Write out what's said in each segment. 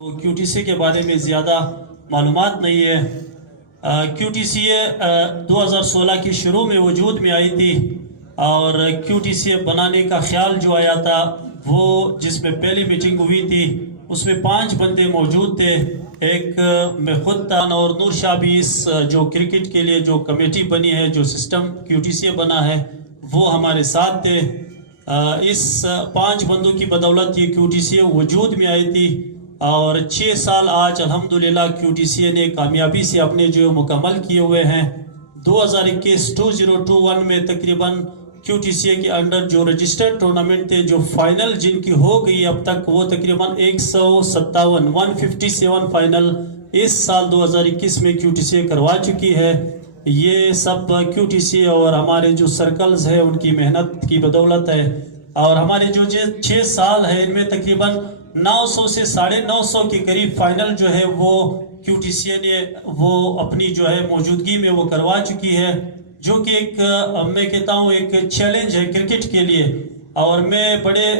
تو QTCA کے بارے میں زیادہ معلومات نہیں ہے۔ QTCA 2016 کی شروع میں وجود میں آئی تھی، اور QTCA بنانے کا خیال جو آیا تھا وہ جس میں پہلی میٹنگ ہوئی تھی اس میں 5 بندے موجود تھے۔ ایک میں خود تھا اور نور شاہ بھی اس جو کرکٹ کے لیے جو کمیٹی بنی ہے، جو سسٹم QTCA بنا ہے، وہ ہمارے ساتھ تھے۔ اس 5 بندوں کی بدولت یہ QTCA وجود میں آئی تھی، اور 6 سال آج الحمدللہ QTCA نے کامیابی سے اپنے جو مکمل کیے ہوئے ہیں۔ 2021 میں تقریباً QTCA کے انڈر جو رجسٹرڈ ٹورنامنٹ تھے، جو فائنل جن کی ہو گئی اب تک، وہ تقریباً 157 فائنل اس سال 2021 میں QTCA کروا چکی ہے۔ یہ سب QTCA اور ہمارے جو سرکلز ہیں ان کی محنت کی بدولت ہے، اور ہمارے جو 6 سال ہے ان میں تقریباً 900 سے 950 کے قریب فائنل جو ہے وہ QTCA نے وہ اپنی جو ہے موجودگی میں وہ کروا چکی ہے، جو کہ ایک میں کہتا ہوں ایک چیلنج ہے کرکٹ کے لیے۔ اور میں بڑے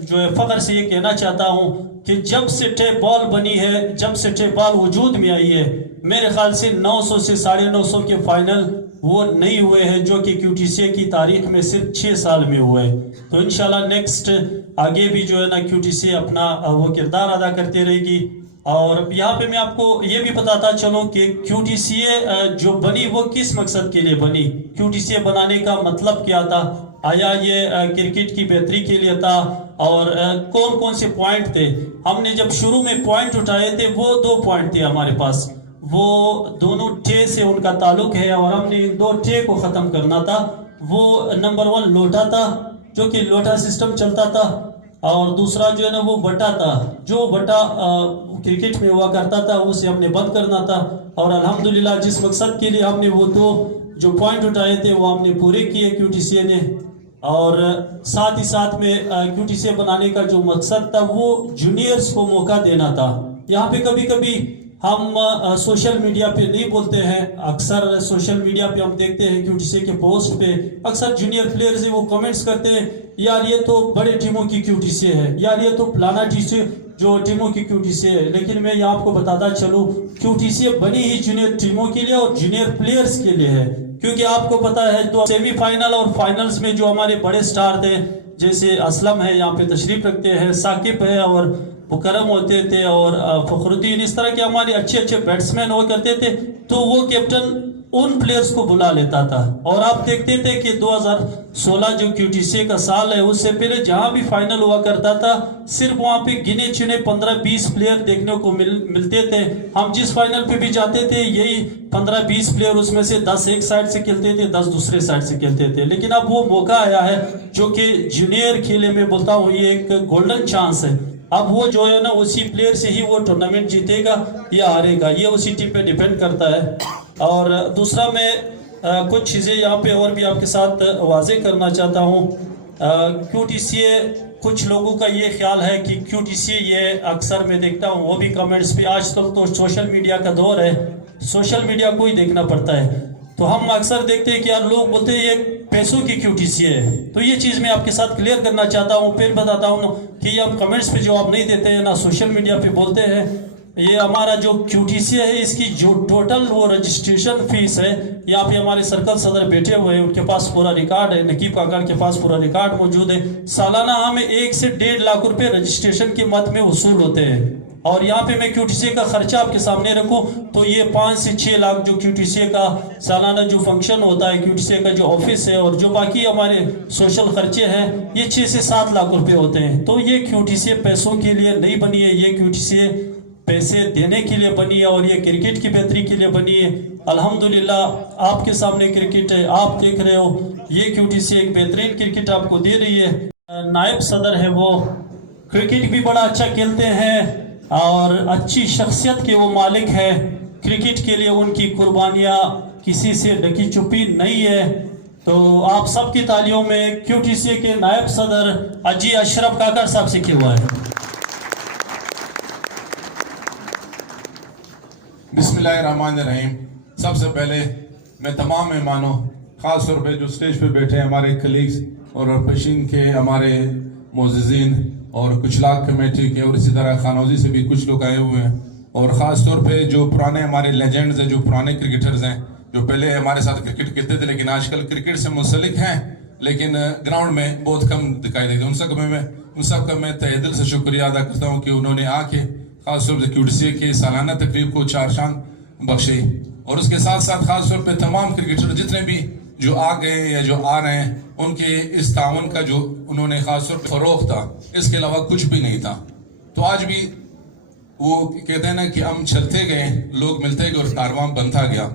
جو ہے فخر سے یہ کہنا چاہتا ہوں کہ جب سے ٹیپ بال بنی ہے، جب سے ٹیپ بال وجود میں آئی ہے، میرے خیال سے 900 سے 950 کے فائنل وہ نہیں ہوئے ہیں، جو کہ QTCA کی تاریخ میں صرف 6 سال میں ہوئے۔ تو انشاءاللہ نیکسٹ آگے بھی جو ہے نا QTCA اپنا وہ کردار ادا کرتے رہے گی۔ اور یہاں پہ میں آپ کو یہ بھی بتاتا چلوں کہ QTCA جو بنی وہ کس مقصد کے لیے بنی، QTCA بنانے کا مطلب کیا تھا، آیا یہ کرکٹ کی بہتری کے لیے تھا، اور کون کون سے پوائنٹ تھے۔ ہم نے جب شروع میں پوائنٹ اٹھائے تھے وہ 2 پوائنٹ تھے ہمارے پاس، وہ دونوں ٹے سے ان کا تعلق ہے، اور ہم نے ان 2 ٹے کو ختم کرنا تھا۔ وہ نمبر 1 لوٹا تھا، جو کہ لوٹا سسٹم چلتا تھا، اور دوسرا جو ہے نا وہ بٹا تھا، جو بٹا کرکٹ میں ہوا کرتا تھا اسے ہم نے بند کرنا تھا۔ اور الحمدللہ جس مقصد کے لیے ہم نے وہ 2 جو پوائنٹ اٹھائے تھے وہ ہم نے پورے کیے QTCA نے۔ اور ساتھ ہی ساتھ میں QTCA بنانے کا جو مقصد تھا وہ جونیئرز کو موقع دینا تھا۔ یہاں پہ کبھی کبھی ہم سوشل میڈیا پہ نہیں بولتے ہیں، اکثر سوشل میڈیا پہ ہم دیکھتے ہیں QTCA کے پوسٹ پہ اکثر جونیئر پلیئرز وہ کمنٹس کرتے ہیں، یار یہ تو بڑے ٹیموں کی QTCA ہے، یار یہ تو پلانا جو ٹیموں کی QTCA ہے۔ لیکن میں یہ آپ کو بتاتا چلوں QTCA بنی ہی جونیئر ٹیموں کے لیے اور جونیئر پلیئرز کے لیے ہے، کیونکہ آپ کو پتا ہے تو سیمی فائنل اور فائنلز میں جو ہمارے بڑے سٹار تھے، جیسے اسلم ہے یہاں پہ تشریف رکھتے ہیں، ثاقب ہے اور مکرم ہوتے تھے، اور فخر الدین، اس طرح کے ہمارے اچھے بیٹسمین ہوا کرتے تھے، تو وہ کیپٹن ان پلیئرز کو بلا لیتا تھا۔ اور آپ دیکھتے تھے کہ 2016 جو QTCA کا سال ہے، اس سے پہلے جہاں بھی فائنل ہوا کرتا تھا صرف وہاں پہ گنے چنے 15-20 پلیئر دیکھنے کو ملتے تھے۔ ہم جس فائنل پہ بھی جاتے تھے یہی 15-20 پلیئر، اس میں سے 10 ایک سائڈ سے کھیلتے تھے، 10 دوسرے سائڈ سے کھیلتے تھے۔ لیکن اب وہ موقع آیا ہے جو کہ جونیئر کھیلے میں بولتا ہوں یہ ایک گولڈن چانس ہے۔ اب وہ جو ہے نا اسی پلیئر سے ہی وہ ٹورنامنٹ جیتے گا یا ہارے گا، یہ اسی ٹیم پہ ڈیپینڈ کرتا ہے۔ اور دوسرا میں کچھ چیزیں یہاں پہ اور بھی آپ کے ساتھ واضح کرنا چاہتا ہوں۔ QTCA کچھ لوگوں کا یہ خیال ہے کہ QTCA یہ اکثر میں دیکھتا ہوں وہ بھی کمنٹس پہ، آج کل تو سوشل میڈیا کا دور ہے، سوشل میڈیا کو ہی دیکھنا پڑتا ہے، تو ہم اکثر دیکھتے ہیں کہ یار لوگ بولتے ہیں یہ پیسوں کی QTCA ہے۔ تو یہ چیز میں آپ کے ساتھ کلیئر کرنا چاہتا ہوں، پھر بتاتا ہوں کہ یہ ہم کمنٹس پہ جواب نہیں دیتے ہیں، نہ سوشل میڈیا پہ بولتے ہیں۔ یہ ہمارا جو QTCA ہے اس کی جو ٹوٹل وہ رجسٹریشن فیس ہے، یہاں پہ ہمارے سرکل صدر بیٹھے ہوئے ہیں، ان کے پاس پورا ریکارڈ ہے، نقیب کاکڑ کے پاس پورا ریکارڈ موجود ہے۔ سالانہ ہمیں 1 سے 1.5 لاکھ روپے رجسٹریشن کے مد میں وصول ہوتے ہیں، اور یہاں پہ میں QTCA کا خرچہ آپ کے سامنے رکھوں تو یہ 5 سے 6 لاکھ جو QTCA کا سالانہ جو فنکشن ہوتا ہے، QTCA کا جو آفس ہے، اور جو باقی ہمارے سوشل خرچے ہیں، یہ 6 سے 7 لاکھ روپے ہوتے ہیں۔ تو یہ QTCA پیسوں کے لیے نہیں بنی ہے، یہ QTCA پیسے دینے کے لیے بنی ہے، اور یہ کرکٹ کی بہتری کے لیے بنی ہے۔ الحمدللہ آپ کے سامنے کرکٹ ہے، آپ دیکھ رہے ہو، یہ QTCA ایک بہترین کرکٹ آپ کو دے رہی ہے۔ نائب صدر ہے وہ کرکٹ بھی بڑا اچھا کھیلتے ہیں اور اچھی شخصیت کے وہ مالک ہے، کرکٹ کے لیے ان کی قربانیاں کسی سے ڈکی چھپی نہیں ہے۔ تو آپ سب کی تالیوں میں QTCA کے نائب صدر حاجی اشرف کاکڑ صاحب سے کیا ہوا ہے۔ بسم اللہ الرحمن الرحیم۔ سب سے پہلے میں تمام مہمانوں، خاص طور پہ جو سٹیج پہ بیٹھے ہیں ہمارے کلیگز اور پیشین کے ہمارے معززین، اور کچھ لاکھ کمیٹی کے اور اسی طرح خانوزی سے بھی کچھ لوگ آئے ہوئے ہیں، اور خاص طور پہ جو پرانے ہمارے لیجنڈز ہیں، جو پرانے کرکٹرز ہیں، جو پہلے ہمارے ساتھ کرکٹ کھیلتے تھے لیکن آج کل کرکٹ سے منسلک ہیں لیکن گراؤنڈ میں بہت کم دکھائی دیتے، ان سب کا میں تہہ دل سے شکریہ ادا کرتا ہوں کہ انہوں نے آ کے خاص طور سے QTCA کے سالانہ تقریب کو چار چاند بخشی، اور اس کے ساتھ ساتھ خاص طور پہ تمام کرکٹر جتنے بھی جو آ گئے یا جو آ رہے ہیں ان کے اس تعاون کا جو انہوں نے خاص طور پہ فروغ تھا، اس کے علاوہ کچھ بھی نہیں تھا۔ تو آج بھی وہ کہتے ہیں نا کہ ہم چلتے گئے، لوگ ملتے گئے اور کارواں بنتا گیا،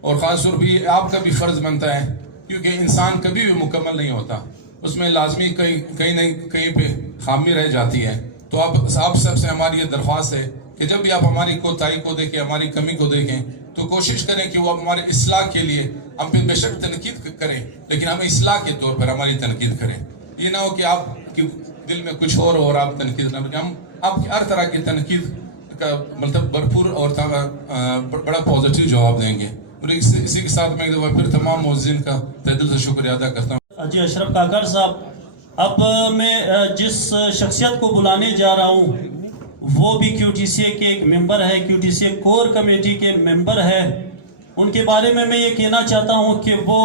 اور خاص طور پہ آپ کا بھی فرض بنتا ہے کیونکہ انسان کبھی بھی مکمل نہیں ہوتا، اس میں لازمی کہیں پہ خامی رہ جاتی ہے۔ تو آپ سب سے ہماری یہ درخواست ہے کہ جب بھی آپ ہماری کوتاہی کو دیکھیں، ہماری کمی کو دیکھیں تو کوشش کریں کہ وہ ہمارے اصلاح کے لیے ہم پہ بے شک تنقید کریں لیکن ہمیں اصلاح کے طور پر ہماری تنقید کریں۔ یہ نہ ہو کہ آپ کے دل میں کچھ اور آپ تنقید نہ کریں، ہم آپ کی ہر طرح کی تنقید کا مطلب بھرپور اور بڑا پازیٹیو جواب دیں گے۔ اور اسی کے ساتھ میں پھر تمام معززین کا تہہ دل سے شکریہ ادا کرتا ہوں۔ جی اشرف کاکڑ صاحب، اب میں جس شخصیت کو بلانے جا رہا ہوں وہ بھی QTCA کے ایک ممبر ہے، QTCA کور کمیٹی کے ممبر ہے۔ ان کے بارے میں یہ کہنا چاہتا ہوں کہ وہ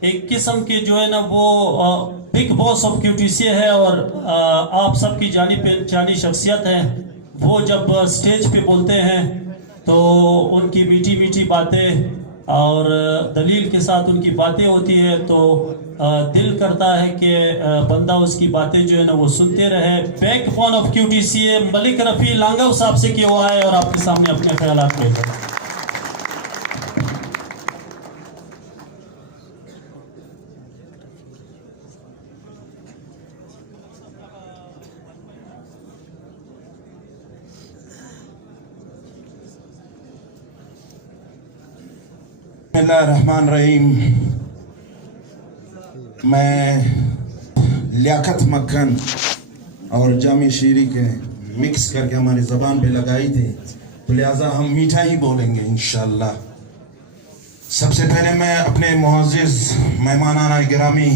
ایک قسم کے جو ہے نا وہ بگ باس آف QTCA ہے، اور آپ سب کی جانی پہچانی شخصیت ہے۔ وہ جب سٹیج پہ بولتے ہیں تو ان کی میٹھی میٹھی باتیں اور دلیل کے ساتھ ان کی باتیں ہوتی ہے تو دل کرتا ہے کہ بندہ اس کی باتیں جو ہے نا وہ سنتے رہے۔ بیک بون آف QTCA ملک رفیع لانگو صاحب سے کیا ہوا ہے اور آپ کے سامنے اپنے خیالات پیش کریں۔ بسم اللہ الرحمن الرحیم۔ میں لیاقت مکھن اور جامع شیری کے مکس کر کے ہماری زبان پہ لگائی تھی تو لہٰذا ہم میٹھا ہی بولیں گے انشاءاللہ۔ سب سے پہلے میں اپنے معزز مہمانان گرامی،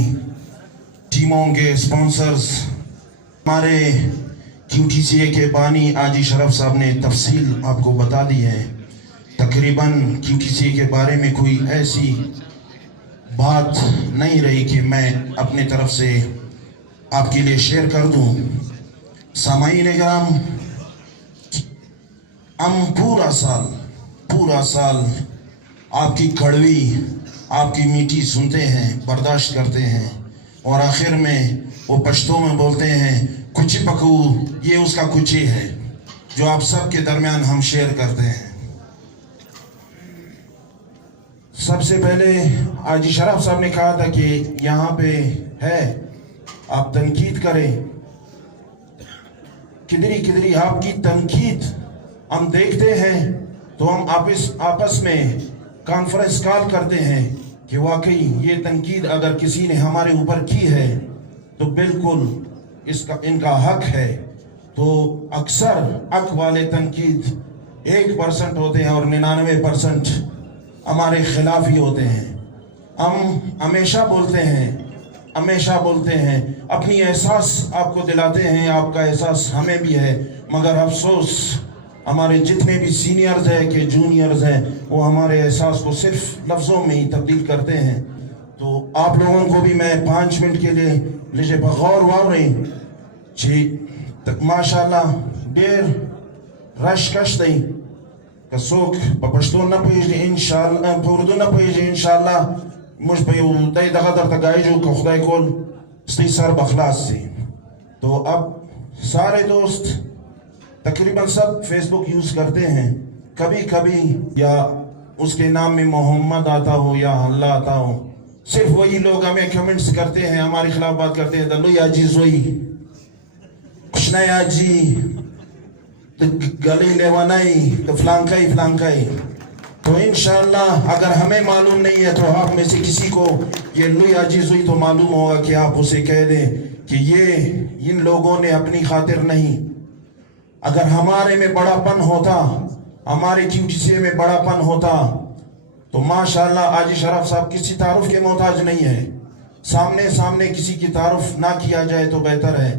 ٹیموں کے سپانسرز، ہمارے QTCA کے بانی آجی شرف صاحب نے تفصیل آپ کو بتا دی ہے۔ تقریباً QTCA کے بارے میں کوئی ایسی بات نہیں رہی کہ میں اپنے طرف سے آپ کے لیے شیئر کر دوں۔ سامعین کرام، ہم پورا سال آپ کی کڑوی، آپ کی میٹھی سنتے ہیں، برداشت کرتے ہیں، اور آخر میں وہ پشتو میں بولتے ہیں کچھ پکو، یہ اس کا کچھ ہی ہے جو آپ سب کے درمیان ہم شیئر کرتے ہیں۔ سب سے پہلے آجی شرف صاحب نے کہا تھا کہ یہاں پہ ہے آپ تنقید کریں، کدری آپ کی تنقید ہم دیکھتے ہیں تو ہم آپس میں کانفرنس کال کرتے ہیں کہ واقعی یہ تنقید اگر کسی نے ہمارے اوپر کی ہے تو بالکل ان کا حق ہے۔ تو اکثر حق والے تنقید 1% ہوتے ہیں اور 99% ہمارے خلاف ہی ہوتے ہیں۔ ہم ہمیشہ بولتے ہیں، اپنی احساس آپ کو دلاتے ہیں، آپ کا احساس ہمیں بھی ہے، مگر افسوس ہمارے جتنے بھی سینئرز ہیں کہ جونیئرز ہیں وہ ہمارے احساس کو صرف لفظوں میں ہی تبدیل کرتے ہیں۔ تو آپ لوگوں کو بھی میں 5 منٹ کے لیے لیجے بغور واوریں جی ماشاءاللہ دیر رش کش دیں کسوک پپشتو نہ پیجی انشاءاللہ پوردو نہ پیجی انشاءاللہ مجھ پہ دائی دغا در تگائی جو کہ خدای کول ستی سر بخلاص سی۔ تو اب سارے دوست تقریباً سب فیس بک یوز کرتے ہیں، کبھی یا اس کے نام میں محمد آتا ہو یا اللہ آتا ہو، صرف وہی لوگ ہمیں کمنٹس کرتے ہیں، ہمارے خلاف بات کرتے ہیں، دلو یا جی زوئی کچھ نیا جی گلی لیوانائی تو فلانکائی۔ تو انشاءاللہ اگر ہمیں معلوم نہیں ہے تو آپ میں سے کسی کو یہ لوی عجیز ہوئی تو معلوم ہوگا کہ آپ اسے کہہ دیں کہ یہ ان لوگوں نے اپنی خاطر نہیں، اگر ہمارے میں بڑا پن ہوتا، ہمارے QTCA میں بڑا پن ہوتا تو ماشاءاللہ آج شرف صاحب کسی تعارف کے محتاج نہیں ہے، سامنے کسی کی تعارف نہ کیا جائے تو بہتر ہے۔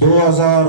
2000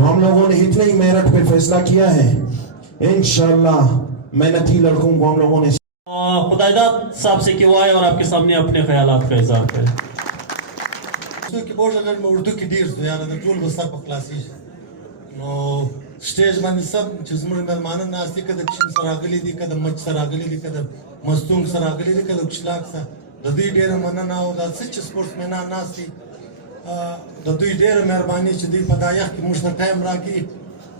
تو ہم لوگوں نے اتنے ہی میرٹ پہ فیصلہ کیا ہے، انشاءاللہ محنتی لڑکوں کو ہم لوگوں نے خدایداد صاحب سے کیوں آئے اور آپ کے سامنے اپنے خیالات کا اظہار کریں. څوک بوج اگر مې اردو کې ډېر زیانه د ټول بستر په خلاصي نو سټیج باندې سب چې زموږ مېلمانه ناست دي، که د چین سره راغلي دي، که د مچ سره راغلي دي، که د مستونګ سره راغلي دي، که د کشلاک سره، د دوی ډېره مننه او دا څه چې سپورټسمینان ناست دي د دوی ډېره مهرباني چې دوی په دا یخ کې موږ ته ټایم راکړي.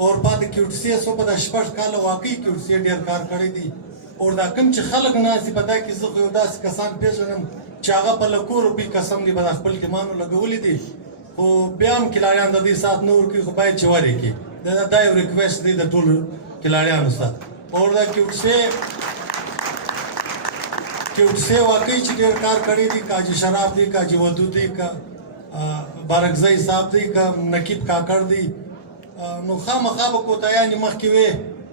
اور بعد کیوټسي سو په دا شپږ کاله واقعي کیوټسي ډېر کار کړی دي. اور دا کوم چې خلک ناست دي په دا کې زه خو یو داسې کسان پېژنم چې هغه په لکو روپۍ قسم دي به دا خپل ټیمانو لګولي دي، خو بیا هم کلاریان د دې سات نه ورکوي، خو باید چې ورکړي. دا یو ریکویسټ دی د ټولو کلاریانو سره. اور دا کیوټسي واقعي چې ډېر کار کړی دي، کاجي شراب دی، کاجي ودود دی، کا بارکزی صاحب دی، کا نقیب کاکړ دی، نو خامخا به کوتاهیانې مخکې وې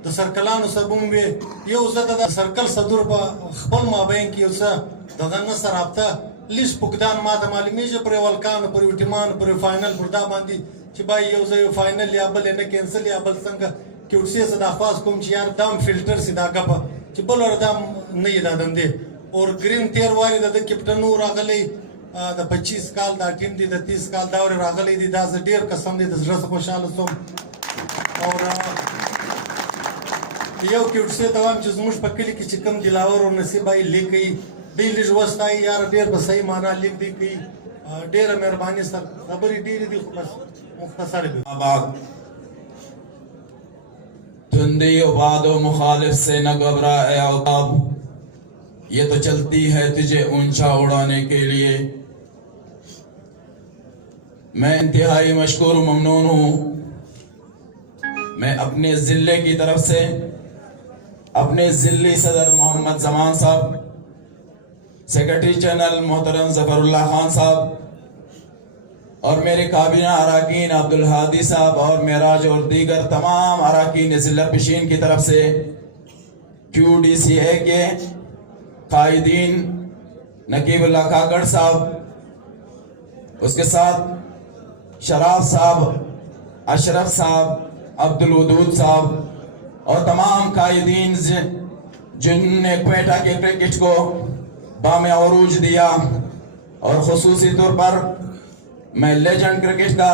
د سرکلانو سره به هم وې. یو زه د سرکل صدور په خپل مابین کې یو څه دغه نه سره رابطه لیست فقدان ما ته معلومېږي پر یو هلکانو، پر یو ټیمانو، پر یو فاینل پر دا باندې چې بای یو ځای یو فاینل یا بل یې نه کینسل یا بل څنګه کیوټسي څه درخواست کوم چې یار دا هم فلټر سي دا ګپه چې بل ور دا نه یې دا دم دی. اور ګرین تیر واري د کپټن راغلی د 25 کال دا ټیم دی، د 30 کال دا ور راغلی دی. دا زه ډېر قسم دی د زړه څخه خوشحاله شوم. اور یو کیوټسي ته وایم چې زموږ په کلي کې چې کوم دلاور او نصیب بای لیکي دی لږ وستایي یار ډېر په صحیح معنا لیک دی کوي. ډېره مهرباني سره خبرې ډېرې دي، خو بس مختصر دي. تندی عباد و مخالف سے نہ گھبرا اے عقاب، یہ تو چلتی ہے تجھے اونچا اڑانے کے لیے. میں انتہائی مشکور و ممنون ہوں. میں اپنے ضلع کی طرف سے اپنے ضلعی صدر محمد زمان صاحب، سیکرٹری جنرل محترم ظفر اللہ خان صاحب اور میرے کابینہ اراکین عبدالہادی صاحب اور معراج اور دیگر تمام اراکین ضلع پشین کی طرف سے QDCA کے قائدین نقیب اللہ کاکڑ صاحب، اس کے ساتھ شراب صاحب، اشرف صاحب، عبدالودود صاحب اور تمام قائدین جن نے کوئٹہ کے کرکٹ کو بام عروج دیا. اور خصوصی طور پر میں لیجنڈ کرکٹ کا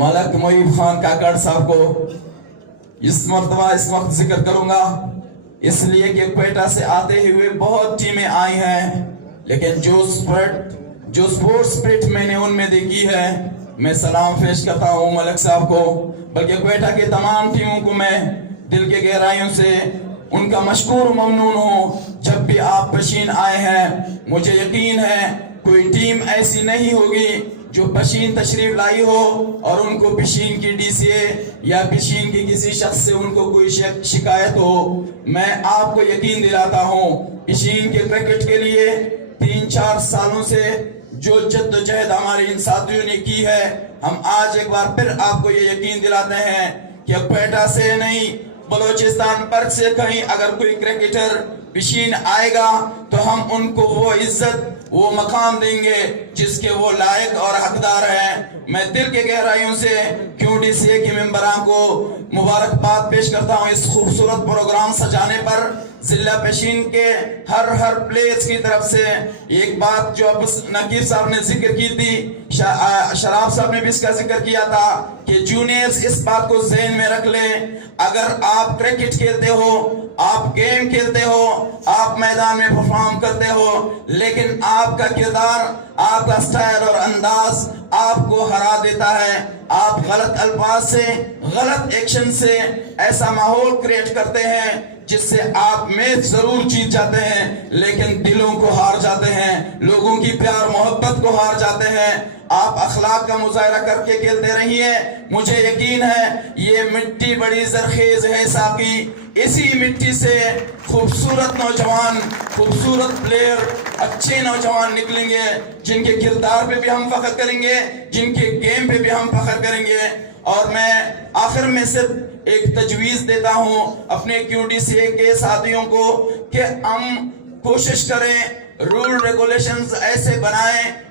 ملک محیب خان کاکڑ صاحب کو اس مرتبہ اس وقت ذکر کروں گا، اس لیے کہ کوئٹہ سے آتے ہوئے بہت ٹیمیں آئی ہیں، لیکن جو سپورٹس اسپرٹ میں نے ان میں دیکھی ہے، میں سلام پیش کرتا ہوں ملک صاحب کو، بلکہ کوئٹہ کے تمام ٹیموں کو میں دل کے گہرائیوں سے ان کا مشکور و ممنون ہوں. جب بھی آپ پشین آئے ہیں مجھے یقین ہے کوئی ٹیم ایسی نہیں ہوگی جو پشین تشریف لائی ہو اور ان کو پشین کی DCA یا پشین کی کسی شخص سے ان کو کوئی شکایت ہو. میں آپ کو یقین دلاتا ہوں پشین کے کرکٹ کے لیے 3-4 سالوں سے جو جد و جہد ہمارے ان ساتھیوں نے کی ہے، ہم آج ایک بار پھر آپ کو یہ یقین دلاتے ہیں کہ کوئٹہ سے نہیں بلوچستان پر سے کہیں اگر کوئی کرکٹر پشین آئے گا تو ہم ان کو وہ عزت وہ مقام دیں گے جس کے وہ لائق اور حقدار ہیں. میں دل کے گہرائیوں سے QDCA کے ممبران کو مبارکباد پیش کرتا ہوں اس خوبصورت پروگرام سجانے پر. ضلع پشین کے ہر پلیس کی طرف سے ایک بات جو اب نقیب صاحب نے ذکر کی تھی، شراب صاحب نے بھی اس کا ذکر کیا تھا کہ جونیئرز اس بات کو ذہن میں رکھ لیں، اگر آپ کرکٹ کھیلتے ہو، آپ گیم کھیلتے ہو، آپ میدان میں پرفارم کرتے ہو، لیکن آپ کا کردار، آپ کا سٹائل اور انداز آپ کو ہرا دیتا ہے. آپ غلط الفاظ سے، غلط ایکشن سے ایسا ماحول کریٹ کرتے ہیں جس سے آپ میچ ضرور جیت جاتے ہیں لیکن دلوں کو ہار جاتے ہیں، لوگوں کی پیار محبت کو ہار جاتے ہیں. آپ اخلاق کا مظاہرہ کر کے کھیلتے رہیے. مجھے یقین ہے یہ مٹی بڑی زرخیز ہے ساقی، اسی مٹی سے خوبصورت نوجوان، خوبصورت پلیئر، اچھے نوجوان نکلیں گے جن کے کردار پہ بھی ہم فخر کریں گے، جن کے گیم پہ بھی ہم فخر کریں گے. اور میں آخر میں صرف ایک تجویز دیتا ہوں اپنے QDCA کے ساتھیوں کو کہ ہم کوشش کریں رول ریگولیشنز ایسے بنائیں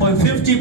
50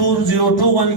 2021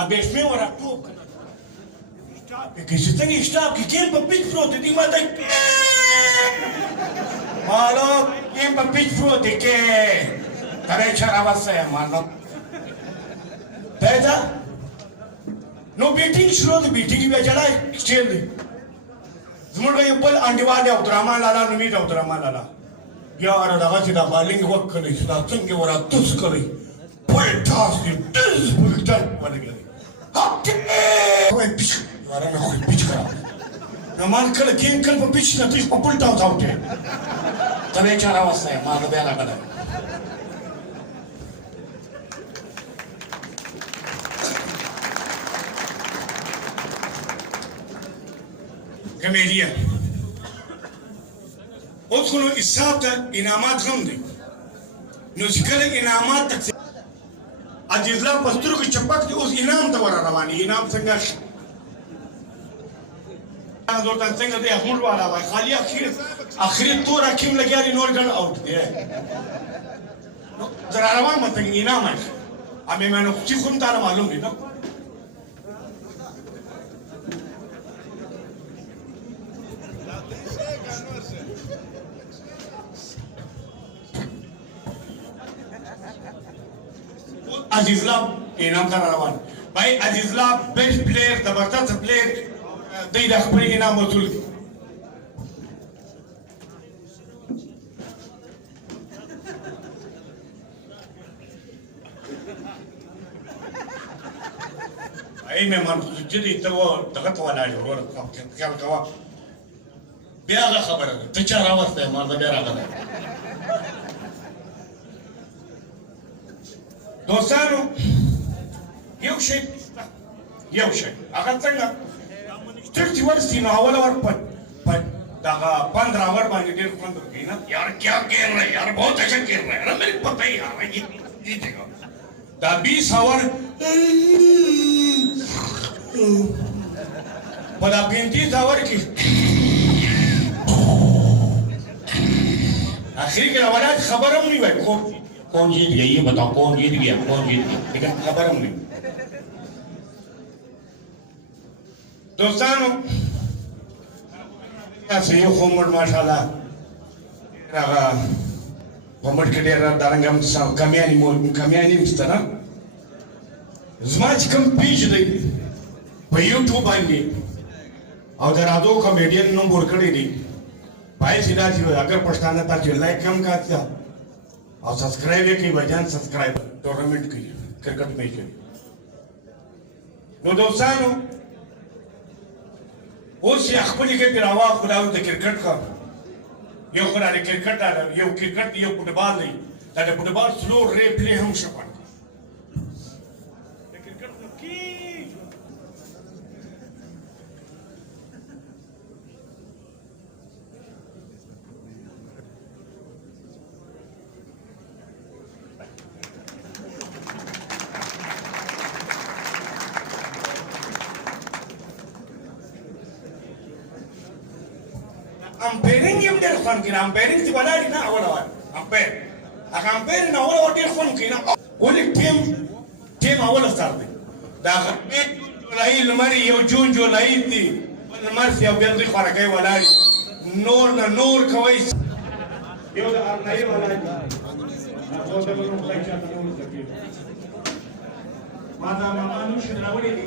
Abesmen ora toca. Perché se tem stop que quem para pitch fruit tem mais daí. Malo, quem para pitch fruit que tarefa a você, mano. Peda? یو میټینګ شروع دی میټینګ بیا چلا سټیل دی زموږ یو بل انډیوال دی عبدالرحمن لالا نومېږي عبدالرحمن لالا بیا هغه دغه چې دا بالینګ وکړی چې دا څنګه ورا توس کړی پل ټاس دی ډز بلټن ولګېدی وای پیچ ورانه خو پیچ کړه نو مان کله کین کله په پیچ نه تیش په پل ټاو تاوټه ته به چا راوسته ما دا بیا راغله کمیډیا اوس خو نو حساب ته انعامات هم دی نو چې کله انعامات تقسیم عزیزلا په سترګو چپک دی اوس انعام ته ور روان انعام څنګه ورته څنګه دی احمد والا وای خالی اخري تور حکیم لګیا دی نور ګن اوټ دی نو تر روان مته انعام ہے امه مانو چې کوم تعالی معلوم دی نو عزیزلا انعام ته روان بھائی عزیزلا بیسٹ پلیئر زبردست پلیئر دی د خپل انعام وصول کی بھائی مهمان جدي ته دغه ته ولاړ ور خیال کوا بیا هغه خبره ته چا راوسته ما دا بیا راغله دوستانو یو شی هغه څنګه ترتی ورستی نو اول ور پټ دغه 15 اور باندې ډیر خوند ورکړي نه یار کیا کر رہے یار بہت اچھا کر رہے ہیں میرے پتہ ہی ہے یہ جگہ دا 20 اور بڑا 35 اور کی آخری کے روایت خبر ہم نہیں بھائی کون جیت گیا یہ بتاؤ کون جیت گیا لیکن خبر ہم نہیں دوستانو ایسے یہ خومر ماشاءاللہ خومر کے دیر دارنگم کمیانی مستنا زما چې کم پیج دی په یوټیوب باندې او درادو کمیډین نوم ورکړی دی پای سیدا چې اگر پښتانه تاسو لایک کم کاته اور سبسکرائب ہے کہ بجان سبسکرائب ٹورنامنٹ کی کرکٹ میچ ہے نو دوستانو اوس یې خپل کې پیراوا خدای د کرکټ کا یو خدای د cricket you cricket you فوټبال the the the فوټبال slow replay هم شپه د کرکټ کی امپیرنگ یم ډېر خوند کوي امپیرنګ چې ولاړ نه اول امپیر هغه امپیر نه اول ډېر خوند کوي نه ولې ټیم اول ستار دی دا جولای لمر یو جون جولای دی لمر یو بل دی خورګي ولاړ نور نه نور کوي یو د ارنای ولاړ هغه د نور خلک چې نور ځکه ما دا مانو چې راوړي دي